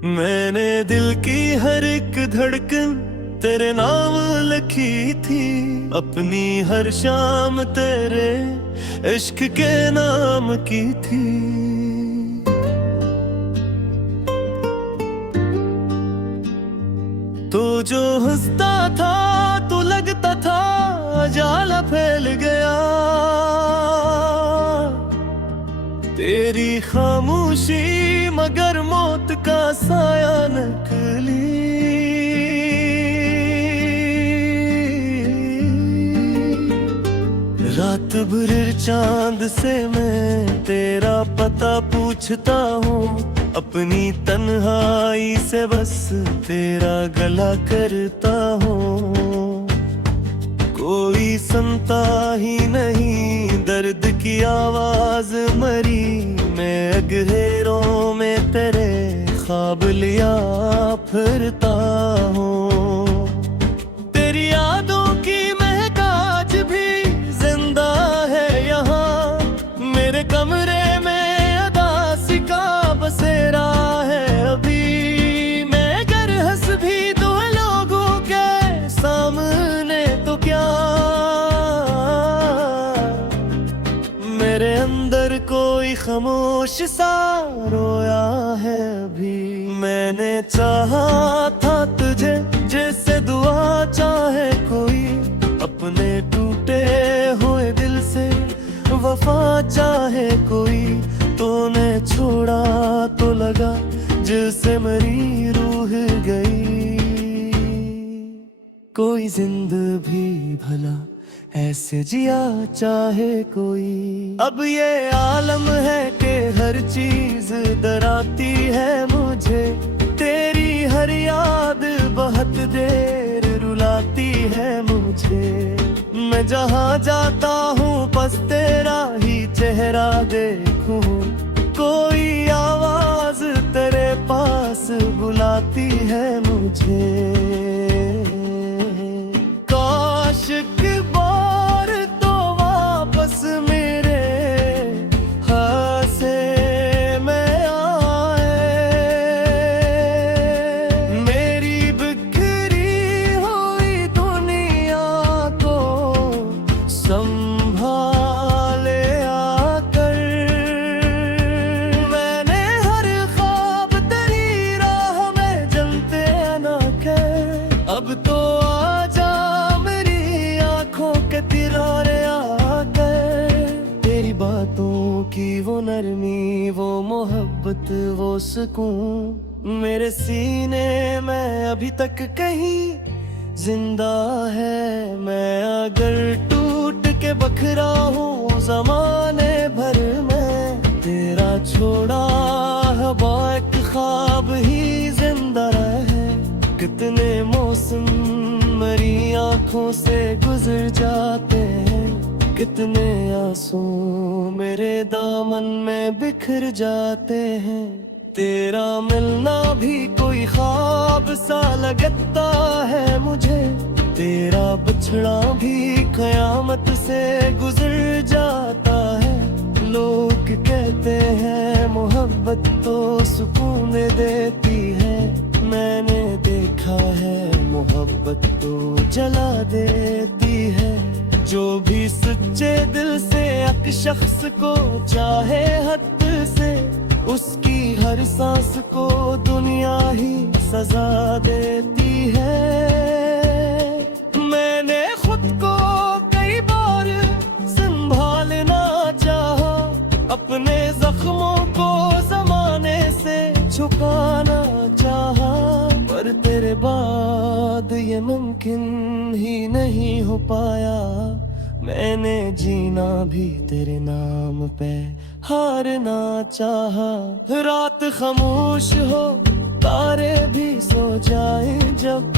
मैंने दिल की हर एक धड़कन तेरे नाम लिखी थी, अपनी हर शाम तेरे इश्क के नाम की थी। तो जो हंसता था तो लगता था जाला फैल गया, तेरी खामोशी मगर मौत का साया नकली। रात भर चांद से मैं तेरा पता पूछता हूँ, अपनी तन्हाई से बस तेरा गला करता हूँ। कोई सुनता ही नहीं दर्द की आवाज मरी, मैं अगहेरों में तेरे ख्वाब लिया फिरता हूँ। तेरी यादों की महक आज भी जिंदा है यहाँ, मेरे कमरे में अदासी का बसेरा है अभी। मैं घर हंस भी दो लोगों के सामने तो क्या, मेरे अंदर कोई खामोश सा रोया है अभी। मैंने चाहा था तुझे जैसे दुआ चाहे कोई, अपने टूटे हुए दिल से वफा चाहे कोई। तूने छोड़ा तो लगा जैसे मेरी रूह गई, कोई जिंद भी भला ऐसे जिया चाहे कोई। अब ये आलम है कि हर चीज डराती है मुझे, तेरी हर याद बहुत देर रुलाती है मुझे। मैं जहाँ जाता हूँ बस तेरा ही चेहरा देखूं, कोई आवाज तेरे पास बुलाती है मुझे। काश एक बार तो वापस मेरे हंसे में आए, मेरी बिखरी हुई दुनिया को संभाले आकर। मैंने हर ख्वाब तेरी राह में जलते न कर, अब तो आजा मेरी आंखों के तिरारे आकर। तेरी बातों की वो नरमी, वो मोहब्बत, वो सुकून मेरे सीने में अभी तक कहीं जिंदा है। मैं अगर टूट के बखरा हूँ जमाने भर में, तेरा छोड़ा हवा एक ख्वाब ही जिंदा रहे। कितने मौसम मेरी आंखों से गुजर जाते हैं, कितने आंसू मेरे दामन में बिखर जाते हैं। तेरा मिलना भी कोई ख्वाब सा लगता है मुझे, तेरा बिछड़ा भी कयामत से गुजर जाता है। लोग कहते हैं मोहब्बत तो सुकून देती है, मैंने देखा है मोहब्बत तो जला देती है। जो भी सच्चे दिल से एक शख्स को चाहे हद से, उसकी हर सांस को दुनिया ही सजा देती है। मैंने खुद को कई बार संभालना चाहा, अपने जख्मों को जमाने से छुपाना चाहा, पर तेरे बाद ये मुमकिन ही नहीं हो पाया। मैंने जीना भी तेरे नाम पे हारना चाहा। रात खामोश हो तारे भी सो जाए, जब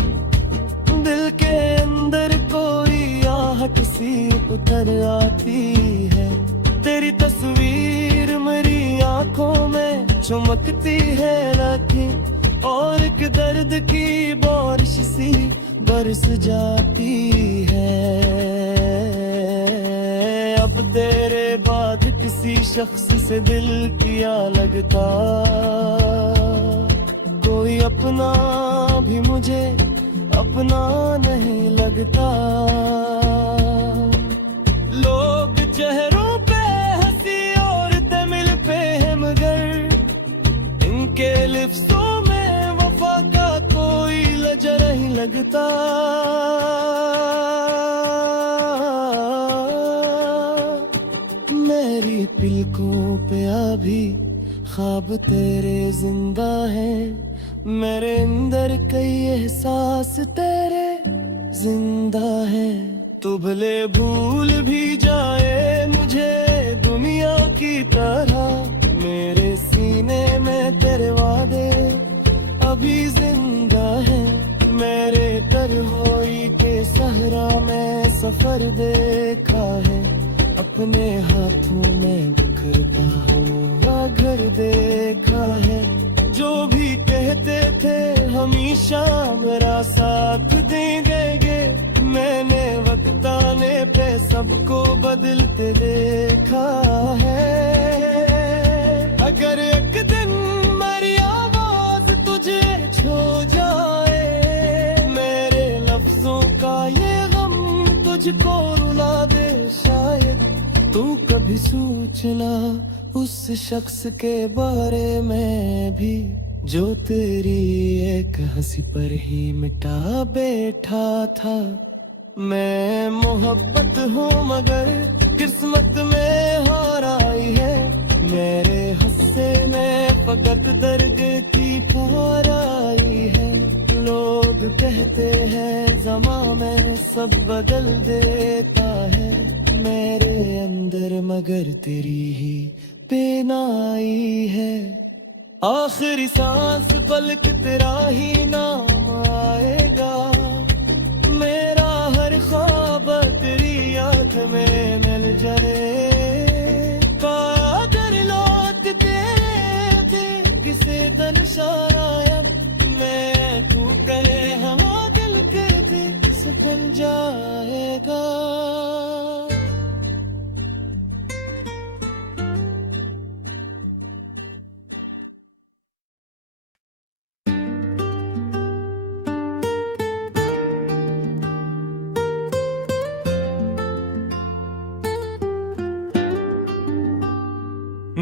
दिल के अंदर कोई आहट सी उतर आती है। तेरी तस्वीर मेरी आंखों में चमकती है लेकिन, और एक दर्द की बारिश सी बरस जाती है। अब तेरे बाद किसी शख्स से दिल किया लगता, अपना भी मुझे अपना नहीं लगता। लोग चेहरों पे हंसी और तमिल पे है, मगर इनके लिप्सों में वफा का कोई लजा नहीं लगता। मेरी पलकों पे अभी ख्वाब तेरे जिंदा है, मेरे अंदर कई एहसास तेरे जिंदा है। तू भले भूल भी जाए मुझे दुनिया की तरह, मेरे सीने में तेरे वादे अभी जिंदा है। मेरे तन्हाई के सहरा में सफर देखा है, अपने हाथों में बिखरता हुआ घर देखा है। जो भी कहते थे हमेशा मेरा साथ देंगे, मैंने वक्त आने पे सबको बदलते देखा है। अगर एक दिन मेरी आवाज तुझे छू जाए, मेरे लफ्जों का ये गम तुझको रुला दे शायद, तू कभी सोचना उस शख्स के बारे में भी, जो तेरी एक हंसी पर ही मिटा बैठा था। मैं मोहब्बत हूँ मगर किस्मत में हार आई है, मेरे हंसे में फकत दर्द की फुहार आई है। लोग कहते हैं ज़मां में सब बदल देता है, मेरे अंदर मगर तेरी ही बेनाई है। आखिरी सांस पलक तेरा ही नाम आएगा, मेरा हर ख्वाब तेरी याद में मिल जाए। अगर लौट के किसे तन शायद मैं तू करे हम दिल के दिल सकन जाएगा।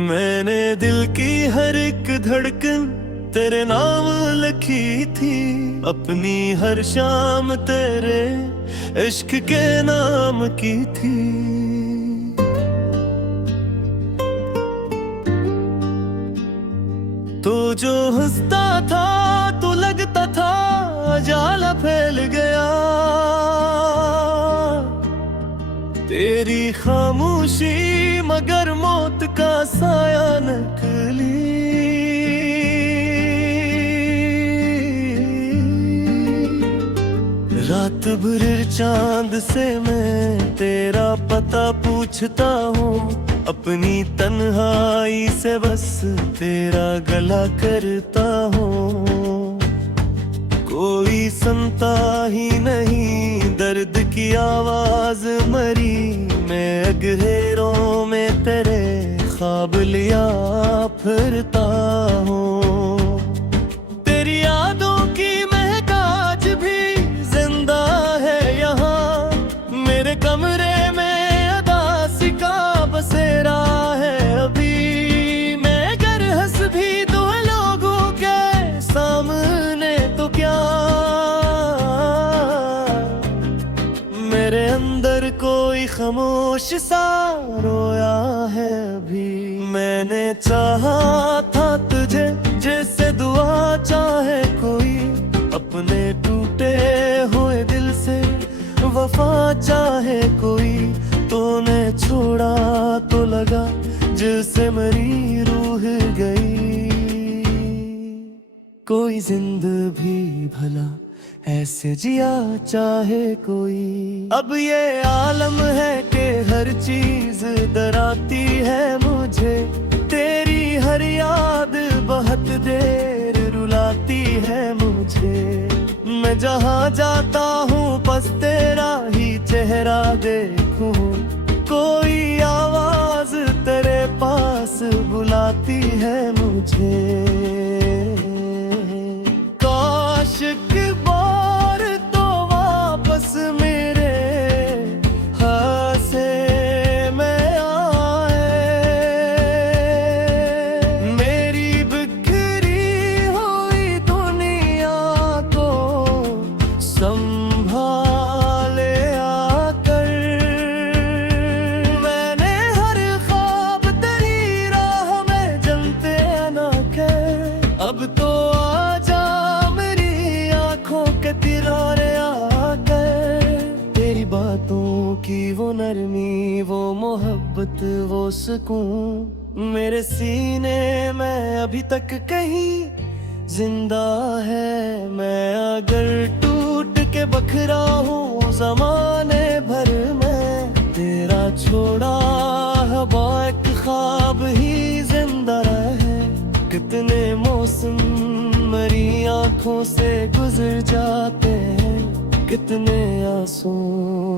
मैंने दिल की हर एक धड़कन तेरे नाम लिखी थी, अपनी हर शाम तेरे इश्क के नाम की थी। तो जो हंसता था तो लगता था जाला फैल गया, तेरी खामोशी मगर मौत का साया नकली। रात भर चांद से मैं तेरा पता पूछता हूँ, अपनी तन्हाई से बस तेरा गला करता हूँ। कोई सुनता ही नहीं दर्द की आवाज मरी, मैं अगहेरों में तेरे ख्वाब लिया फिरता हूँ। तेरी यादों की महक आज भी जिंदा है यहाँ, मेरे कमरे में अदासी का बसेरा है अभी। मैं अगर हंस भी दो लोगों के सामने तो क्या, मेरे अंदर कोई खामोश सा रोया है अभी। मैंने चाहा था तुझे जैसे दुआ चाहे कोई, अपने टूटे हुए दिल से वफा चाहे कोई। तूने छोड़ा तो लगा जैसे मेरी रूह गई, कोई जिंद भी भला ऐसे जिया चाहे कोई। अब ये आलम है कि हर चीज डराती है मुझे, तेरी हर याद बहुत देर रुलाती है मुझे। मैं जहाँ जाता हूँ बस तेरा ही चेहरा देखूं, कोई आवाज तेरे पास बुलाती है मुझे। मोहब्बत वो सुकून मेरे सीने में अभी तक कहीं जिंदा है। मैं अगर टूट के बखरा हूँ ज़माने भर में, तेरा छोड़ा हवा एक ख्वाब ही जिंदा रहे। कितने मौसम मरी आंखों से गुजर जाते हैं, कितने आंसू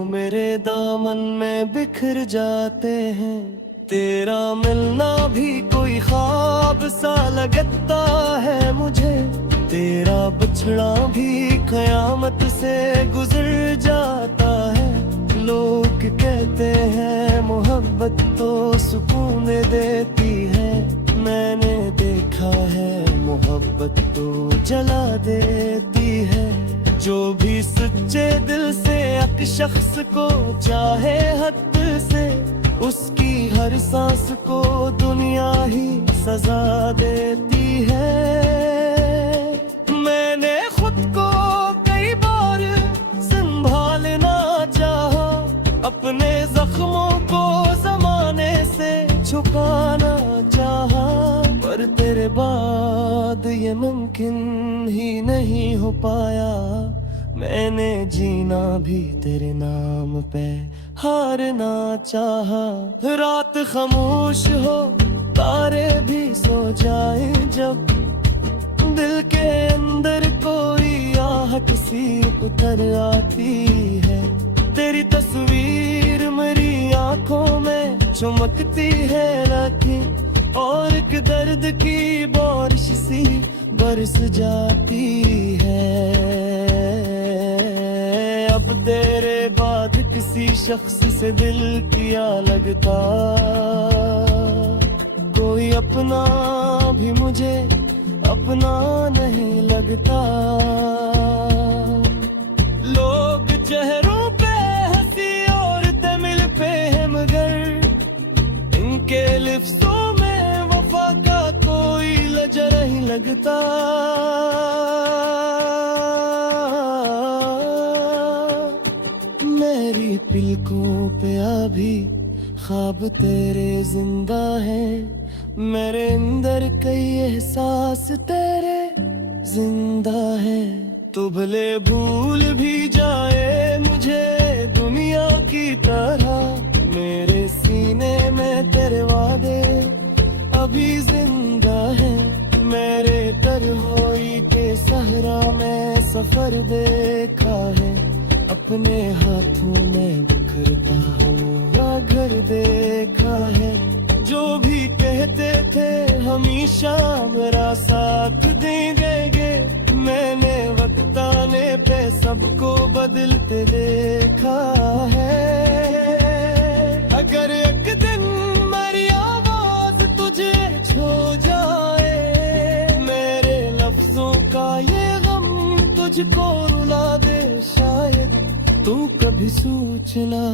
मेरे दामन में बिखर जाते हैं। तेरा मिलना भी कोई ख्वाब सा लगता है मुझे, तेरा बिछड़ा भी कयामत से गुजर जाता है। लोग कहते हैं मोहब्बत तो सुकून देती है, मैंने देखा है मोहब्बत तो जला देती है। जो भी सच्चे दिल से एक शख्स को चाहे हद से, उसकी हर सांस को दुनिया ही सजा देती है। मैंने खुद को कई बार संभालना चाहा, अपने जख्मों को जमाने से छुपाना चाहा, पर तेरे बाद ये मुमकिन ही नहीं हो पाया। मैंने जीना भी तेरे नाम पे हारना चाहा। रात खामोश हो तारे भी सो जाए, जब दिल के अंदर कोई आहट सी उतर आती है। तेरी तस्वीर मेरी आंखों में चमकती है लेकिन, और एक दर्द की बारिश सी बरस जाती है। अब तेरे बाद किसी शख्स से दिल किया लगता, कोई अपना भी मुझे अपना नहीं लगता। लोग चेहरों पे हंसी और तमिल पे है, मगर इनके लिफ्टों में वफा का कोई लजा नहीं लगता। मेरी पलकों पे अभी ख्वाब तेरे जिंदा है, मेरे अंदर कई एहसास तेरे जिंदा है। तू भले भूल भी जाए मुझे दुनिया की तरह, मेरे सीने में तेरे वादे अभी जिंदा है। मेरे तरहोई के सहरा में सफर देखा है, अपने हाथों में बिखरता हुआ घर देखा है। जो भी कहते थे हमेशा मेरा साथ देंगे, मैंने वक्त आने पे सबको बदलते देखा है। अगर एक दिन मेरी आवाज तुझे छू जाए, मेरे लफ्जों का ये गम तुझको रुला दे शायद, तू कभी सोचना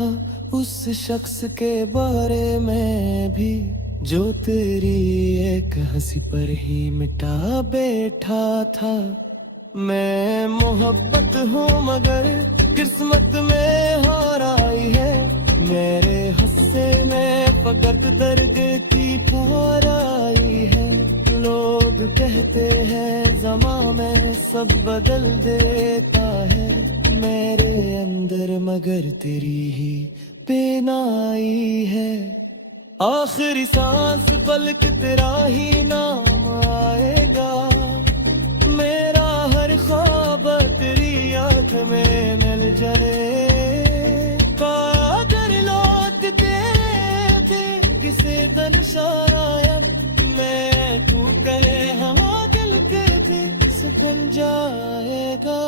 उस शख्स के बारे में भी, जो तेरी एक हंसी पर ही मिटा बैठा था। मैं मोहब्बत हूँ मगर किस्मत में हार आई है, मेरे हस्से में फकत दर्द की फार आई है। लोग कहते हैं ज़मां में सब बदल देता है, मेरे अंदर मगर तेरी ही बेनाई है। आखिरी सांस पलक तेरा ही नाम आएगा, मेरा हर ख्वाब तेरी याद में मिल जाएगा। अगर लौट तेरे दे किसे तन शायद, मैं तू करे हाँ दिल के दिल से बन जाएगा।